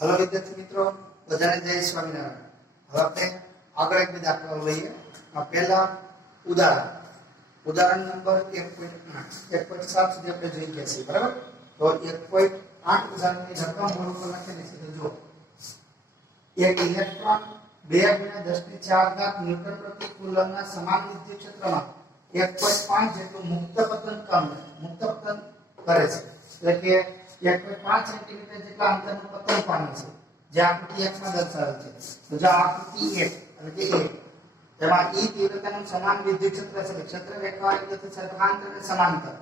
Hello विद्यार्थी मित्रों, बधाने जय स्वामीनारायण। હવે આપણે આગળ એક દાખલો લઈએ। આ પહેલા ઉદાહરણ નંબર 1.7 સુધી આપણે જોઈ ગયા છીએ, બરાબર? તો 1.8 ની રકમ બોર્ડ પર લખેલી છે, તો જો એક ઇલેક્ટ્રોન 2 × 10⁴ ન્યૂટન પ્રતિ કુલમના સમાન વિદ્યુત ક્ષેત્રમાં 1.5 જેટલું મુક્ત પતન કરે છે, એટલે કે 1.5 સેન્ટીમીટર જેટલા અંતરનું પતન પામે છે, જે આકૃતિ 1 માં દર્શાવેલ છે। તો જો આકૃતિ 1 એટલે કે A તેમાં E તીવ્રતાનું સમાન વિદ્યુત ક્ષેત્ર છે, ક્ષેત્ર રેખા એકથી સમાંતર અને સમાંતર,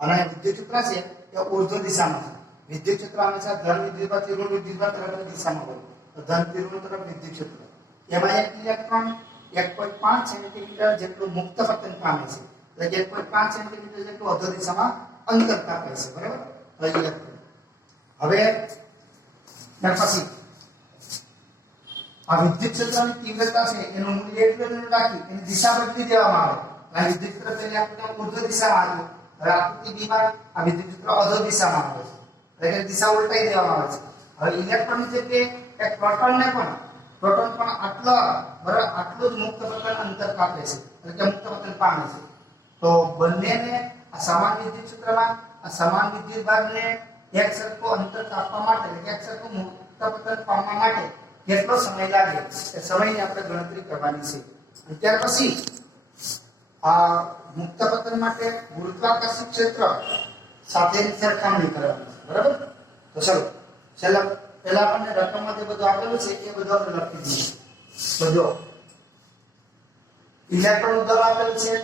અને વિદ્યુત ક્ષેત્ર છે એ ઉર્ધ્વ દિશામાં છે। વિદ્યુત ક્ષેત્ર હંમેશા ધન વિદ્યુતમાંથી ઋણ વિદ્યુત તરફની દિશામાં હોય, તો ધન થી ઋણ તરફ વિદ્યુત ક્ષેત્ર। એમાં એક ઇલેક્ટ્રોન 1.5 સેન્ટીમીટર જેટલું મુક્ત પતન પામે છે, એટલે કે 1.5 સેન્ટીમીટર જેટલું અધો દિશામાં અંતર કાપે છે, બરાબર? હવે પછી આ વિદ્યુત ક્ષેત્રની તીવ્રતા છે એનું મૂલ્ય એટલું રાખી એની દિશા બદલી દેવામાં આવે। આ વિદ્યુત ક્ષેત્ર પહેલા આપણે ઉર્ધ્વ દિશામાં આવ્યું, હવે આકૃતિ B માં આ વિદ્યુત ક્ષેત્ર અધો દિશામાં આવે છે, એટલે કે દિશા ઉલટાઈ દેવામાં આવે છે। હવે ઇલેક્ટ્રોન છે કે એક પ્રોટોન પણ આટલું જ મુક્ત પતન અંતર કાપે છે, એટલે કે મુક્ત પતન પામે છે। તો બંનેને આ સમાન વિદ્યુત ક્ષેત્રમાં આ સમાન વિદ્યુત ભાગને એક સરખો અંતર કાપવા માટે, એટલે એક સરખો મુક્ત પતન પામવા માટે કેટલો સમય લાગે એ સમયની આપણે ગણતરી કરવાની છે। અને ત્યાર પછી આ મુક્ત પતન માટે ગુરુત્વાકર્ષણ ક્ષેત્ર સાથેની સરખામણી કરવાની છે, બરાબર? તો ચલો પહેલા આપણને રકમમાં જે બધું આપેલું છે એ બધું આપણે લખી દઈએ। તો જો ઇલેક્ટ્રોન દર આપેલું છે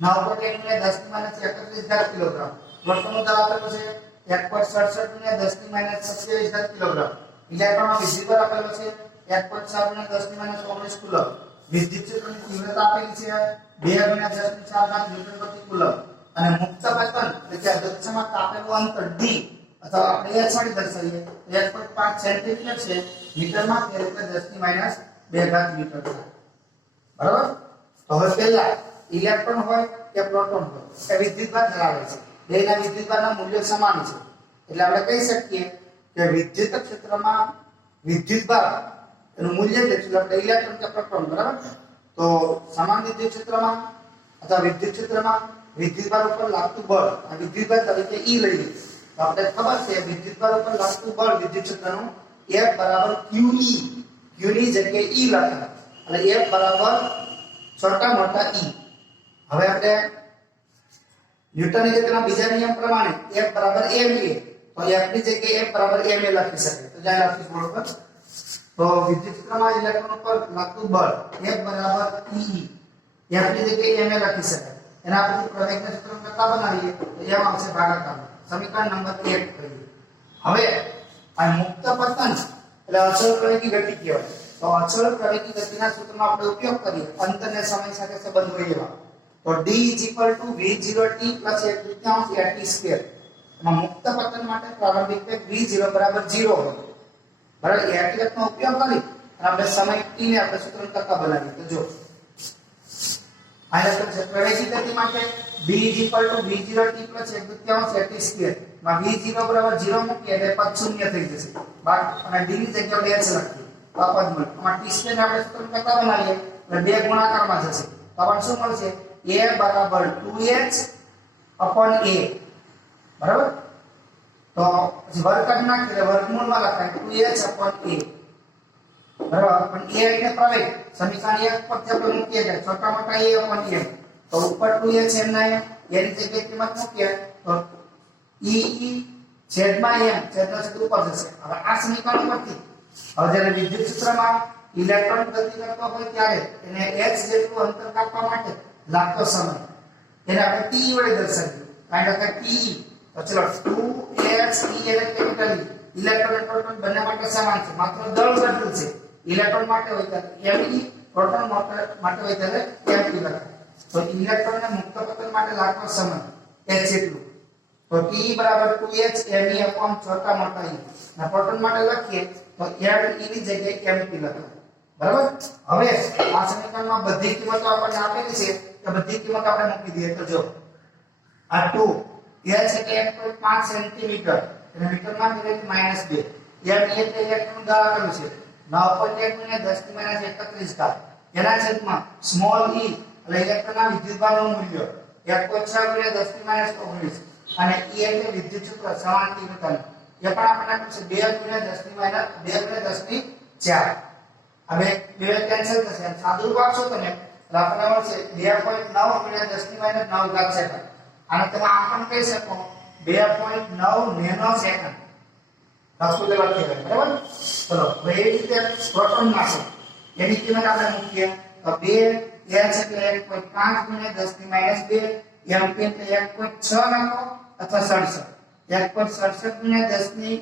9.1 ને 10⁻31,000 કિલોગ્રામ, પ્રોટોન દર આપેલું છે 1.67 ને 10⁻27,000 કિલોગ્રામ, ઇલેક્ટ્રોનનો વિદ્યુત આપેલો છે 1.4 ને 10⁻19 કુલમ, વિદ્યુત ક્ષેત્રની તીવ્રતા આપેલી છે 2 × 10⁴ ન્યૂટન પ્રતિ કુલમ, અને મુક્ત પતન એટલે કે અધોદિશામાં કાપેલું અંતર d અથવા આપણે h વડે દર્શાવીએ 1.5 સેન્ટીમીટર છે, મીટરમાં એટલે 10⁻2 મીટર છે, બરાબર? તો હવે પહેલા ઇલેક્ટ્રોન હોય કે પ્રોટોન હોય એ વિદ્યુતભાર ધરાવે છે, બેના વિદ્યુતભારના મૂલ્યો સમાન છે, એટલે આપણે કહી શકીએ કે વિદ્યુત ક્ષેત્રમાં વિદ્યુતભાર એનું મૂલ્ય એટલે આપણે ઇલેક્ટ્રોન કે પ્રોટોન, બરાબર? તો સમાન વિદ્યુત ક્ષેત્રમાં અથવા વિદ્યુત ક્ષેત્રમાં વિદ્યુતભાર ઉપર લાગતું બળ, આ વિદ્યુતભાર તરીકે E લઈએ તો આપણે ખબર છે વિદ્યુતભાર ઉપર લાગતું બળ વિદ્યુત ક્ષેત્રનું F = QE, Q ની જગ્યાએ E લખાય, એટલે F = છોટા મોટા E। હવે આપણે ન્યૂટનની ગતિના બીજા નિયમ પ્રમાણે F = ma, તો F ની જગ્યાએ F = ma લખી શકે। તો જ્યાં લખી બોર્ડ પર, તો વિદ્યુત ક્ષેત્રમાં ઇલેક્ટ્રોન પર લાગતું બળ F = E, F ની જગ્યાએ ma લખી શકે। એના પછી પ્રવેગના સૂત્ર કરતા બનાવીએ તો એમ આવશે ભાગાકાર, સમીકરણ નંબર 1 કરીએ। હવે આ મુક્ત પતન એટલે અચળ પ્રવેગી ગતિ કહેવાય, તો અચળ પ્રવેગી ગતિના સૂત્રનો આપણે ઉપયોગ કરીએ અંતરને સમય સાથે સંબંધ હોય એવા, તો d = v0t + 1/3 at²। એમાં મુક્ત પતન માટે પ્રારંભિક વેગ v0 = 0 હોય, બરાબર? at નો ઉપયોગ કરી અને આપણે સમય t ને આપણે સૂત્ર કરતા બનાવીએ તો જો આ લખેલું છે પ્રવેગી ગતિ માટે b = v0t + 1/3 at², માં v0 = 0 મૂકીએ એટલે પદ શૂન્ય થઈ જશે, અને d ની જગ્યાએ h લખીએ તો આ પદ મળે। આમાં t² ને આપણે સૂત્ર કરતા બનાવીએ એટલે બે ગુણાકારમાં જશે, તો આપણને શું મળશે? a = 2h/a, બરાબર? તો પછી વર્ગ કરી નાખીએ એટલે વર્ગમૂળમાં લખાય 2h/a, બરાબર? પણ a એટલે પ્રવેગ, સમીકરણ 1 પરથી આપણે મૂકીએ કે છોટા મોટા a/m, તો ઉપર 2h એમના એમ એની જગ્યાએ કિંમત મૂકીએ તો e છેદમાં m છેદનો છેદ ઉપર જશે। હવે આ સમીકરણ પરથી હવે જ્યારે વિદ્યુત ક્ષેત્રમાં ઇલેક્ટ્રોન ગતિ કરતો હોય ત્યારે એને h જેટલું અંતર કાપવા માટે લાગતો સમય એને આપણે t વડે દર્શાવીએ, કારણ કે t તો ચલો 2h e એટલે કેપિટલ ઇલેક્ટ્રોન અને પ્રોટોન બંને માટે સમાન છે, માત્ર દળ બદલું છે। ઇલેક્ટ્રોન માટે હોય ત્યારે me, પ્રોટોન માટે હોય ત્યારે me લખાય। તો ઇલેક્ટ્રોનને મુક્ત પતન માટે લાગતો સમય h જેટલું, તો t = 2h me/ છોટા મોટા e, અને પ્રોટોન માટે લખીએ તો me ની જગ્યાએ mp લખાય, બરાબર? હવે આ સમીકરણમાં બધી કિંમતો આપણને આપેલી છે કે બધી કિંમત આપણે મૂકી દઈએ તો જો આ 2 h એટલે 1.5 સેન્ટીમીટર એટલે મીટરમાં એટલે -2, m એટલે ઇલેક્ટ્રોન દળ આપેલું છે 9.1 ગુણ્યા 10 ની માઈનસ 31 ઘાત એના છેદમાં સ્મોલ e એટલે ઇલેક્ટ્રોનના વિદ્યુતભારનું મૂલ્ય 1.6 ગુણ્યા 10 ની માઈનસ 19 અને e એટલે વિદ્યુત ક્ષેત્ર સમાન તીવ્રતાનું એ પણ આપણને આપેલું છે 2 ગુણ્યા 10 ની માઈનસ 2 ગુણ્યા 10 ની 4 હવે બે કેન્સલ થશે અને સાદુરૂપ આપશો તમે એટલે આપણને મળશે 2.9 ગુણ્યા 10 ની માઈનસ 9 ઘાત સેકન્ડ અને તમે આમ પણ કહી શકો 2.9 નેનો સેકન્ડ લખવું તો લખી દે બરાબર ચલો હવે એ રીતે પ્રોટોન માસ એની કિંમત આપણે મૂકીએ તો 2 h એટલે 1.5 ગુણ્યા 10 ની માઈનસ 2 m એટલે 1.6 નાખો અથવા 67 1.67 ગુણ્યા 10 ની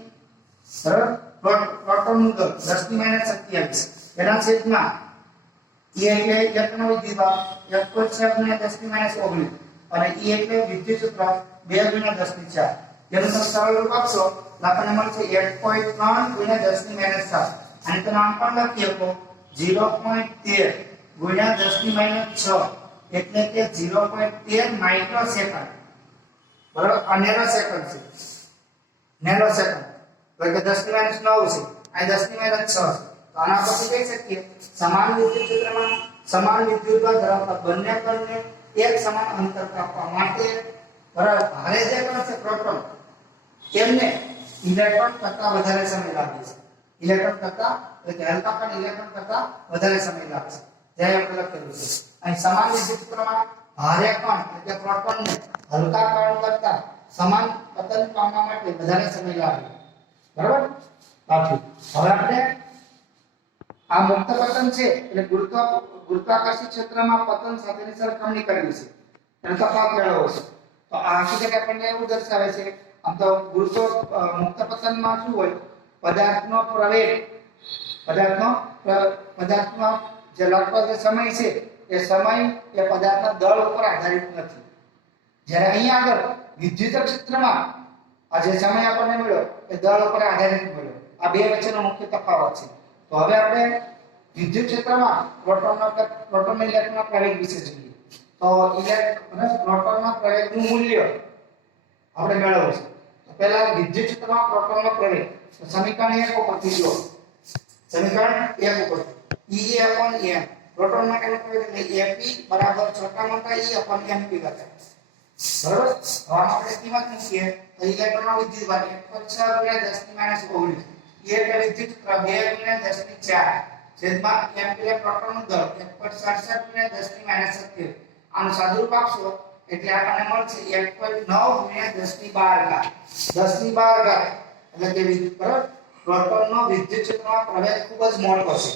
સરળ પ્રોટોનનું દળ 10 ની માઈનસ 27 એના છેદમાં e એટલે ઇલેક્ટ્રોન વિદ્યુતભાર 1.6 ગુણ્યા 10 ની માઈનસ 19 અને e એટલે વિદ્યુત ક્ષેત્ર 2 ગુણ્યા 10 ની 4 એનું તમે સરળ રૂપ આપશો આપણને મળશે 1.3 ગુણ્યા 10 ની માઈનસ 7 અને તમે આમ પણ લખી શકો 0.13 ગુણ્યા 10 ની માઈનસ 6 એટલે કે 0.13 માઇક્રો સેકન્ડ બરાબર આ નેનો સેકન્ડ છે નેનો સેકન્ડ એટલે કે 10 ની માઈનસ 9 છે આ 10 ની માઈનસ 6 છે તો આના પરથી કહી શકીએ સમાન વિદ્યુત ક્ષેત્રમાં સમાન વિદ્યુતભાર ધરાવતા બંને કણને એક સમાન અંતર કાપવા માટે બરાબર ભારે જે કણ છે પ્રોટોન તેમને ઇલેક્ટ્રોન કરતા વધારે સમય લાગે છે ઇલેક્ટ્રોન કરતા એટલે હલકા કણ ઇલેક્ટ્રોન કરતા વધારે સમય લાગશે જે આપણે લખેલું છે અહીં સમાન વિદ્યુત ક્ષેત્રમાં ભારે કણ એટલે પ્રોટોનને હલકા કણ કરતા સમાન પતન પામવા માટે વધારે સમય લાગે બરાબર પાછું હવે આપણે આ મુક્ત પતન છે એટલે ગુરુત્વાકર્ષણ ક્ષેત્રમાં પતન સાથેની સરખામણી કરવી છે એનો તફાવત મેળવવો છે તો આ હકીકત આપણને એવું દર્શાવે છે આમ તો મુક્ત પતનમાં શું હોય પદાર્થનો જે લાગતો જે સમય છે એ સમય એ પદાર્થના દળ ઉપર આધારિત નથી જ્યારે અહીંયા આગળ વિદ્યુત ક્ષેત્રમાં આ જે સમય આપણને મળ્યો એ દળ ઉપર આધારિત મળ્યો આ બે વચ્ચેનો મુખ્ય તફાવત છે તો હવે આપણે વિદ્યુત ક્ષેત્રમાં પ્રોટોન ઇલેક્ટ્રોનના પ્રવેગ વિશે જોઈએ તો પ્રોટોનના પ્રવેગનું મૂલ્ય આપણે મેળવવું છે તો પહેલા વિદ્યુત ક્ષેત્રમાં પ્રોટોનનો પ્રવેગ સમીકરણ 1 ઉપરથી જો સમીકરણ 1 ઉપરથી E/m પ્રોટોન માટેનો પ્રવેગ એટલે Ap બરાબર છોટા મોટા E/mp બરાબર બરાબર હવે આપણે કિંમત મૂકીએ તો ઇલેક્ટ્રોનનો વિદ્યુતભાર 1.6 ગુણ્યા 10 ની માઈનસ 19 એ એટલે વિદ્યુત ક્ષેત્ર 2 ગુણ્યા 10 ની 4 છેદમાં m એટલે પ્રોટોનનું દળ 1.67 ગુણ્યા 10 ની માઈનસ 17 આનું સાદુરૂપ આપશો એટલે આપણને મળશે 1.9 ગુણ્યા 10 ની 12 ઘાત 10 ની 12 ઘાત એટલે કે બરાબર પ્રોટોનનો વિદ્યુત ક્ષેત્રમાં પ્રવેગ ખૂબ જ મોટો છે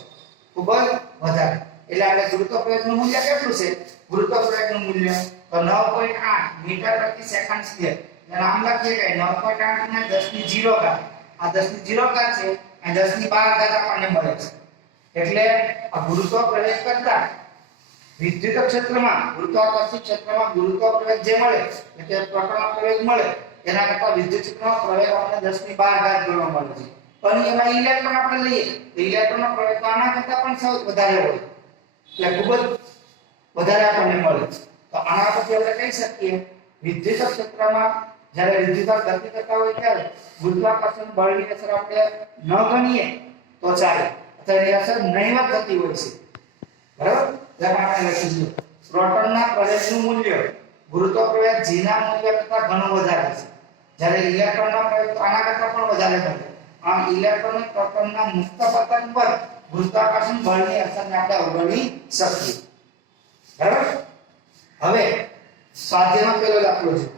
ખૂબ જ વધારે એટલે આપણે ગુરુત્વ પ્રવેગનું મૂલ્ય કેટલું છે ગુરુત્વ પ્રવેગનું મૂલ્ય તો 9.8 મીટર પ્રતિ સેકન્ડ સ્ક્વેર એટલે નામ લખીએ કે 9.8 ગુણ્યા 10 ની 0 ઘાત આ 10 ની 0 ઘાત છે અને 10 ની 12 ઘાત આપણને મળે છે એટલે આ ગુરુત્વ પ્રવેગ કરતા વિદ્યુત ક્ષેત્રમાં ગુરુત્વાકર્ષણ ક્ષેત્રમાં ગુરુત્વ પ્રવેગ જે મળે એટલે પ્રોટોનનો પ્રવેગ મળે એના કરતા વિદ્યુત ક્ષેત્રમાં પ્રવેગ આપણને 10 ની 12 ઘાત ગણો મળે છે પણ એમાં ઇલેક્ટ્રોન આપણે લઈએ તો ઇલેક્ટ્રોનનો પ્રવેગ તો આના કરતા પણ સૌથી વધારે હોય એટલે ખૂબ જ વધારે આપણને મળે તો આના પરથી આપણે કહી શકીએ વિદ્યુત ક્ષેત્રમાં જ્યારે વિદ્યુતભાર ગતિ કરતા હોય ત્યારે ગુરુત્વાકર્ષણ બળની અસર આપણે ન ગણીએ તો ચાલે અથવા એની અસર નહિવત થતી હોય છે બરાબર જેમ આપણે લખીશું પ્રોટોનના પ્રવેગનું મૂલ્ય ગુરુત્વ પ્રવેગ g ના મૂલ્ય કરતા ઘણું વધારે છે જ્યારે ઇલેક્ટ્રોનના પ્રવેગ આના કરતા પણ વધારે બને આમ ઇલેક્ટ્રોન અને પ્રોટોનના મુક્ત પતન પર ગુરુત્વાકર્ષણ બળની અસરને આપણે અવગણી શકીએ બરાબર હવે સ્વાધ્યાયનો પહેલો દાખલો છે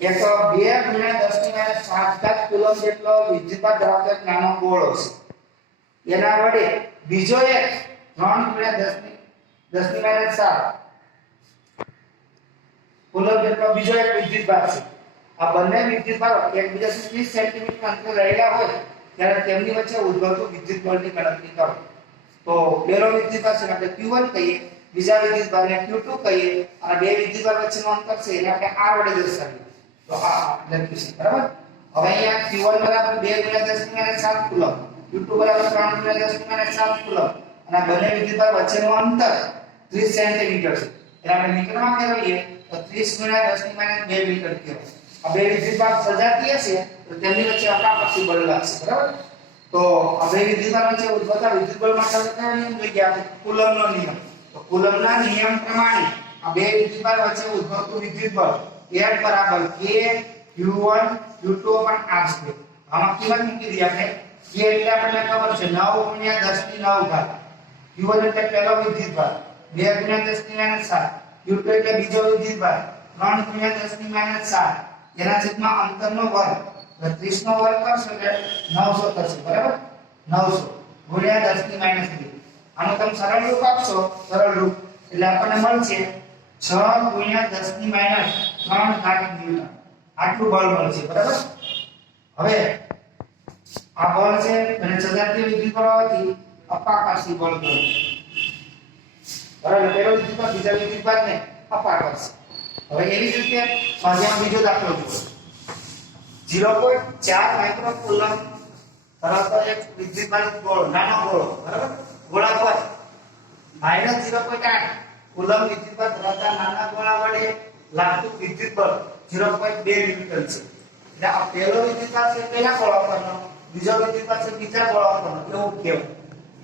એક 2 ગુણ્યા 10 ની માઈનસ 7 ઘાત કુલમ જેટલો વિદ્યુતભાર ધરાવતો એક નાનો ગોળો છે એના વડે બીજો એક 3 ગુણ્યા 10 ની માઈનસ 7 કુલમ જેટલો બીજો એક વિદ્યુતભાર છે આ બંને વિદ્યુતભારો એકબીજાથી 30 સેન્ટીમીટર અંતરે રહેલા હોય ત્યારે તેમની વચ્ચે ઉદ્ભવતું વિદ્યુત બળની ગણતરી કરો તો પહેલો વિદ્યુતભાર છે આપણે Q1 કહીએ બીજા વિદ્યુતભારને Q2 કહીએ અને બે વિદ્યુતભાર વચ્ચેનું અંતર છે એને આપણે R વડે દર્શાવીએ તો આ લખ્યું છે બરાબર હવે અહીંયા Q1 બરાબર 2 ગુણ્યા 10 ની માઈનસ 7 કુલમ Q2 બરાબર 3 ગુણ્યા 10 ની માઈનસ 7 કુલમ અને આ બંને વિદ્યુતભાર વચ્ચેનું અંતર 30 સેન્ટીમીટર છે એટલે આપણે મીટરમાં ફેરવીએ તો 30 ગુણ્યા 10 ની માઈનસ 2 મીટર કહેવાય આ બે વિદ્યુતભાર સજાતીય છે તો તેમની વચ્ચે અપાકર્ષી બળ લાગશે બરાબર તો આ બે વિદ્યુતભાર વચ્ચે ઉદ્ભવતા વિદ્યુત બળ માટે કયો નિયમ જોઈ ગયા કુલમ્બનો નિયમ તો કુલમ્બના નિયમ પ્રમાણે આ બે વિદ્યુતભાર વચ્ચે ઉદ્ભવતું વિદ્યુત બળ F બરાબર K Q1 Q2 R2 આમાં કિંમત મૂકી દઈએ આપણે K એટલે આપણને ખબર છે 9 × 10 ની 9 ઘાત Q1 એટલે પહેલો વિદ્યુતભાર 2 × 10 ની -7 Q2 એટલે બીજો વિદ્યુતભાર 3 × 10 ની -7 એના છેદમાં અંતરનો વર્ગ 30 નો વર્ગ કરશો એટલે 900 થશે બરાબર 900 × 10 ની -3 આનો તમે સરળ રૂપ આપશો સરળ રૂપ એટલે આપણને મળશે 6 × 10 ની -3 ઘાત ન્યૂટન આટલું બળ મળશે બરાબર હવે આ બળ છે અને સજાતીય વિદ્યુત બળ હોવાથી અપાકર્ષી બળ કહે બરાબર પેલો વિદ્યુત બળ બીજા વિદ્યુત બળને અપાકર્ષે હવે એવી જ રીતે સ્વાધ્યાય બીજો દાખલો જુઓ 0.4 માઇક્રોકુલમ ધરાવતો એક વિદ્યુતભાર ગોળો નાનો ગોળો બરાબર ગોળા પર -0.8 કુલમ વિદ્યુતભાર ધરાવતા નાના ગોળા વડે લાગતું વિદ્યુત બળ 0.2 ન્યૂટન છે એટલે આ પહેલો વિદ્યુતભાર છે પહેલા ગોળા પરનો બીજો વિદ્યુતભાર છે બીજા ગોળા પરનો એવું કહેવાય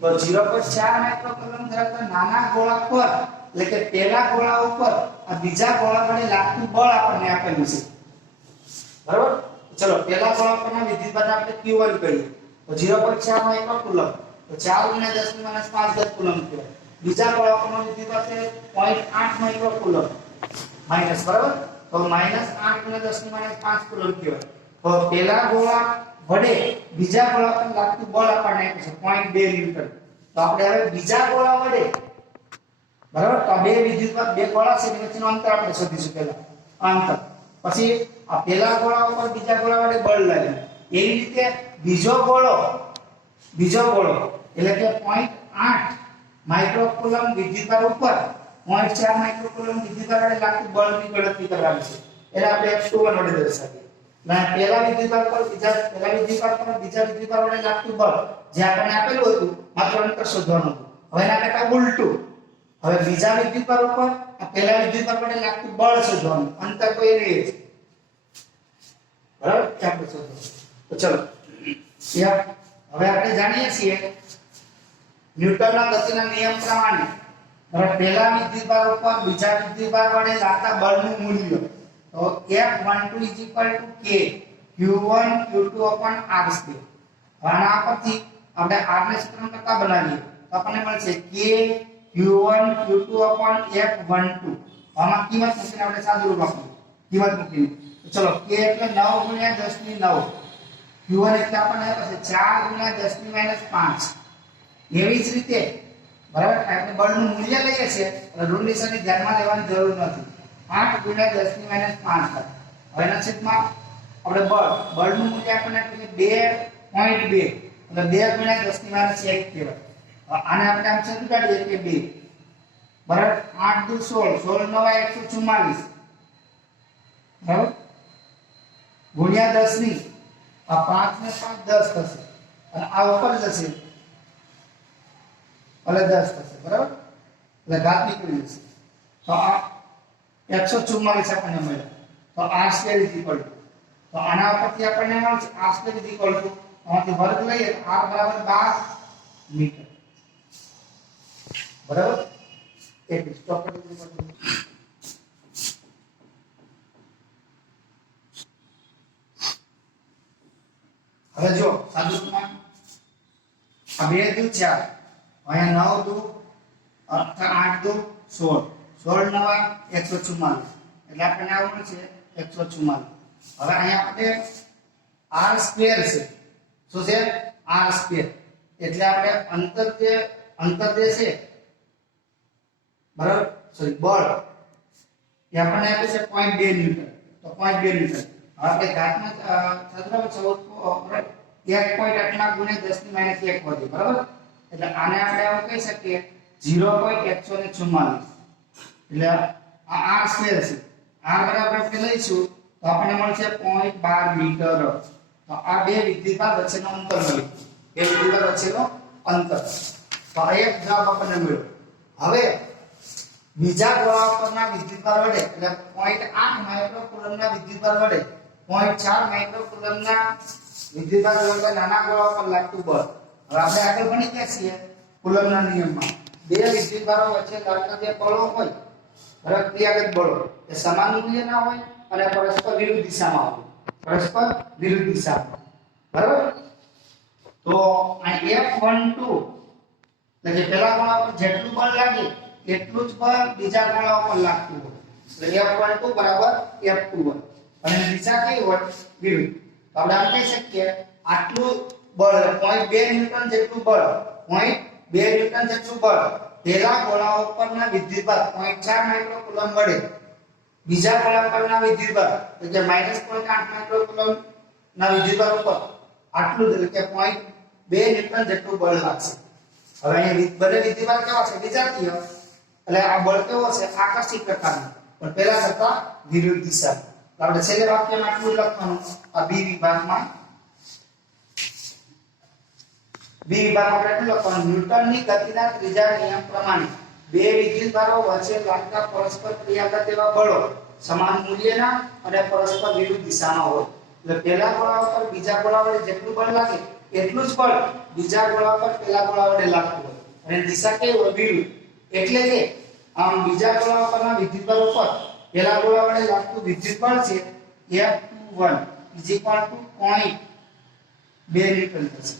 તો 0.4 માઇક્રોકુલમ ધરાવતા નાના ગોળા પર એટલે કે પહેલા ગોળા ઉપર આ બીજા ગોળા વડે લાગતું બળ આપણને આપેલું છે બરાબર ચલો પહેલા ગોળા પરના વિદ્યુતભાર આપણે Q1 કહીએ તો 0.4 માઇક્રોકુલમ તો 4 × 10 ની -5 કુલમ કહેવાય બીજા ગોળા પરનો વિદ્યુતભાર છે 0.8 માઇક્રોકુલમ માઈનસ બરાબર તો -8 × 10 ની -5 કુલમ કહેવાય તો પહેલા ગોળા વડે બીજા ગોળા પર લાગતું બળ આપણને આપ્યું છે 0.2 ન્યૂટન તો આપણે હવે બીજા ગોળા વડે બરાબર તો બે વિદ્યુતભાર બે ગોળા છે એની વચ્ચેનું અંતર આપણે શોધીશું પહેલા અંતર પછી આ પહેલા ગોળા ઉપર બીજા ગોળા વડે બળ લાગ્યું એવી રીતે બીજો ગોળો એટલે કે 0.8 માઇક્રોકુલમ વિદ્યુતભાર ઉપર 0.4 માઇક્રોકુલમ વિદ્યુતભાર વડે લાગતું બળની ગણતરી કરવાની છે એટલે આપણે F21 વડે દર્શાવીએ ના પહેલા વિદ્યુતભાર પર બીજા વિદ્યુતભાર વડે લાગતું બળ જે આપણને આપેલું હતું માત્ર અંતર શોધવાનું હતું હવે એના કરતા ઉલટું હવે બીજા વિદ્યુતભાર ઉપર આ પહેલા વિદ્યુતભાર વડે લાગતું બળ શોધવાનું અંતર કોઈ નહીં છે બરાબર કે આપણે શોધો તો ચલો હવે આપણે જાણીએ છીએ ન્યૂટનના ગતિના નિયમ પ્રમાણે હવે પહેલા વિદ્યુતભાર ઉપર બીજા વિદ્યુતભાર વડે લાગતા બળનું મૂલ્ય તો F12 K Q1 Q2 R2 આના પરથી આપણે R ને સૂત્ર કરતા બનાવીએ તો આપણને મળશે K Q1 Q2 F12 આમાં કિંમત મૂકીને આપણે સાદું રૂપ આપીએ કિંમત મૂકીને તો ચલો K એટલે 9 × 10 ની 9 Q1 એટલે આપણને આપશે 4 × 10 ની -5 એવી જ રીતે બરાબર આપણે બળનું મૂલ્ય લઈએ છીએ એટલે ઋણ નિશાની ધ્યાનમાં લેવાની જરૂર નથી 8 × 10 ની -5 હવે એના છેદમાં આપણે બળનું મૂલ્ય આપણને આપ્યું છે 2.2 એટલે 2 × 10 ની -1 કહેવાય આને આપણે આમ છેદ કાઢીએ કે 2 બરાબર 8 દુ 16 16 9 144 બરાબર ગુણ્યા 10 ની આ 5 ને 5 10 થશે અને આ ઉપર જશે એટલે 10 થશે બરાબર એટલે ઘાત નીકળી જશે તો આ 144 આપણને મળ્યો તો R² તો આના પરથી આપણને મળશે R² આમાંથી વર્ગ લઈએ R બરાબર 12 મીટર બરાબર એક સ્ટોપ કરી હવે જો સાદુરૂપમાં આ 2 દુ 4 અહીંયા 9 દુ 8 દુ 16 16 નવા 144 એટલે આપણને આવવાનું છે 144 હવે અહીંયા આપણે R² છે શું છે R² એટલે આપણે અંતર જે છે બરાબર સોરી બળ એ આપણને આપે છે 0.2 ન્યૂટન તો 0.2 ન્યૂટન આપણે ઘાતમાં છેદમાં 1.8 × 10 ની -1 વધે બરાબર એટલે આને આપણે આવું કહી શકીએ 0.144 એટલે આ R² છે R બરાબર આપણે લઈશું તો આપણને મળશે 0.12 મીટર તો આ બે વિદ્યુતભાર વચ્ચેનો અંતર મળ્યું બે વિદ્યુતભાર વચ્ચેનો અંતર તો આ એક જવાબ આપણને મળ્યો હવે બીજા ગોળા પરના વિદ્યુતભાર વડે એટલે 0.8 માઇક્રોકુલમના વિદ્યુતભાર વડે 0.4 માઇક્રોકુલમના વિદ્યુતભાર વડે નાના ગોળા પર લાગતું બળ. હવે આપણે આગળ ભણી ગયા છીએ કુલમના નિયમમાં બે વિદ્યુતભારો વચ્ચે લાગતા જે બળો હોય ક્રિયાગત બળો એ સમાન મૂલ્યના હોય અને પરસ્પર વિરુદ્ધ દિશામાં હોય. પરસ્પર વિરુદ્ધ દિશામાં, બરાબર? તો આ F12 એટલે કે પહેલા ગોળા પર જેટલું બળ લાગે એટલું જ બળ બીજા ગોળા પર લાગતું હોય. એટલે F12 બરાબર F21 અને દિશા કઈ હોય? વિરુદ્ધ. તો આપણે આમ કહી શકીએ આટલું બળ 0.2 ન્યૂટન જેટલું બળ 0.2 ન્યૂટન જેટલું બળ પહેલા ગોળા ઉપરના વિદ્યુતભાર 0.4 માઇક્રોકુલમ વડે બીજા ગોળા પરના વિદ્યુતભાર એટલે કે -0.8 માઇક્રોકુલમ ના વિદ્યુતભાર ઉપર આટલું જ એટલે કે 0.2 ન્યૂટન જેટલું બળ લાગશે. હવે અહીંયા બંને વિદ્યુતભાર કેવા છે? વિજાતીય. એટલે આ બળ કેવો છે? આકર્ષિત પ્રકારનો, પણ પહેલા કરતા વિરુદ્ધ દિશા. આપણે છેલ્લે વાક્યમાં આટલું લખવાનું આ બી વિભાગમાં. બી વિભાગમાં આપણે એટલું લખવાનું ન્યૂટનની ગતિના ત્રીજા નિયમ પ્રમાણે બે વિદ્યુતભારો વચ્ચે લાગતા પરસ્પર ક્રિયાગત એવા બળો સમાન મૂલ્યના અને પરસ્પર વિરુદ્ધ દિશામાં હોય. એટલે પહેલા ગોળા પર બીજા ગોળા વડે જેટલું બળ લાગે એટલું જ બળ બીજા ગોળા પર પહેલા ગોળા વડે લાગતું હોય અને દિશા કેવી હોય? વિરુદ્ધ. એટલે કે આમ બીજા ગોળા પરના વિદ્યુતભાર ઉપર પહેલા ગોળા વડે લાગતું વિદ્યુતબળ છે F21 = 0.2 ન્યૂટન થશે.